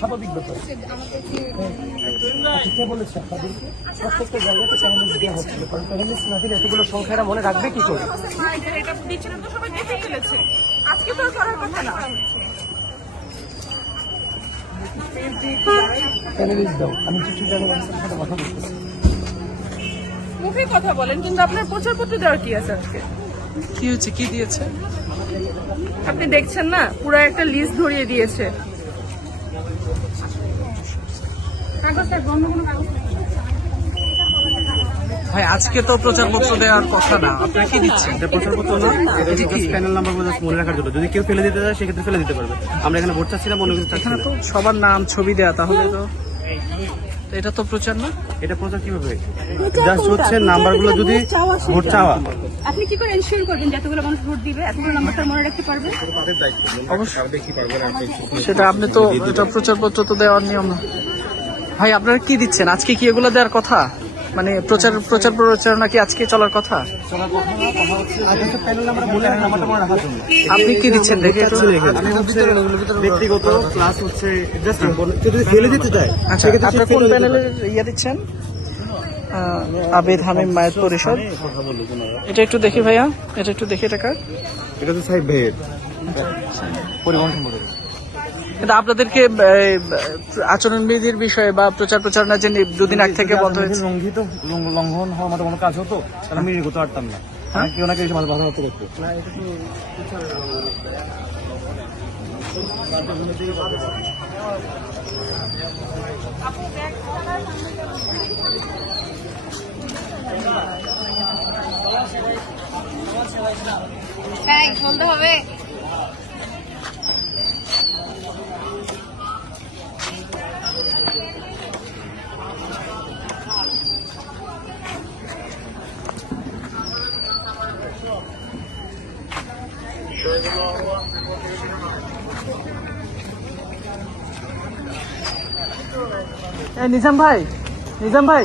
স্বাভাবিক ব্যাপার। কে বলেছে আপনাদেরকে? প্রত্যেকটা জায়গাতে প্যানেলিস্ট দেওয়া হচ্ছিল, কারণ প্যানেলিস্ট না দিলে এতগুলো সংখ্যা এরা মনে রাখবে কি করে? আজকে তো করার কথা না। প্যানেলিস্ট দাও, আমি চিঠি জানি সাথে কথা বলতেছি। মুখে কথা বলেন, কিন্তু আপনার প্রচারপত্র দেওয়ার কি আছে আজকে? কি হচ্ছে, কি দিয়েছে? আপনি দেখছেন না, পুরো একটা লিস্ট ধরিয়ে দিয়েছে। ভাই আজকে তো প্রচারপত্র দেওয়ার কথা না, আপনারা কি দিচ্ছেন? এটা প্রচারপত্র না, এটা হচ্ছে প্যানেল নাম্বারগুলো মনে রাখার জন্য। যদি কেউ ফেলে দিতে চায় সেক্ষেত্রে ফেলে দিতে পারবে। আমরা এখানে ভোট চাচ্ছি না, অন্য কিছু চাচ্ছি এখানে না। তো সবার নাম ছবি দেয়া, তাহলে তো এটা তো প্রচার না। এটা প্রচার কিভাবে? জাস্ট হচ্ছে নাম্বারগুলো যদি ভোট চাওয়া। আপনি কি করে এনশিওর করবেন যে এতগুলো মানুষ ভোট দিবে, এতগুলো নাম্বারটা মনে রাখতে পারবে? অবশ্যই সেটা আপনি তো, এটা প্রচারপত্র তো দেওয়ার নিয়ম না। ভাই আপনারা কি দিচ্ছেন? আজকে কি এগুলো দেওয়ার কথা? মানে প্রচারণা কি আজকে চলার কথা? প্যানেল নাম্বার মনে নাম্বারটা মনে রাখার জন্য। আপনি কি দিচ্ছেন দেখে একটু? আমি হচ্ছে ব্যক্তিগত ক্লাস হচ্ছে জাস্ট যদি ফেলে দিতে চায়। আচ্ছা, আপনারা কোন প্যানেলের ইয়ে দিচ্ছেন? আবেদ হামিম মায়ের পরিষদ। এটা একটু দেখি ভাইয়া, এটা একটু দেখি। টাকা এটা তো সাহেব ভাইয়ের পরিবহন সম্পর্কে। কিন্তু আপনাদেরকে আচরণবিধির বিষয়ে বা প্রচারণা যে দুদিন আগ থেকে বন্ধ হয়েছে, লঙ্ঘন হওয়ার মতো কোনো কাজ হতো তাহলে আমি এগোতে পারতাম না। কেউ না কেউ এসে বাধা হতে দেখতো। হ্যাঁ, বলতে হবে। নিজাম ভাই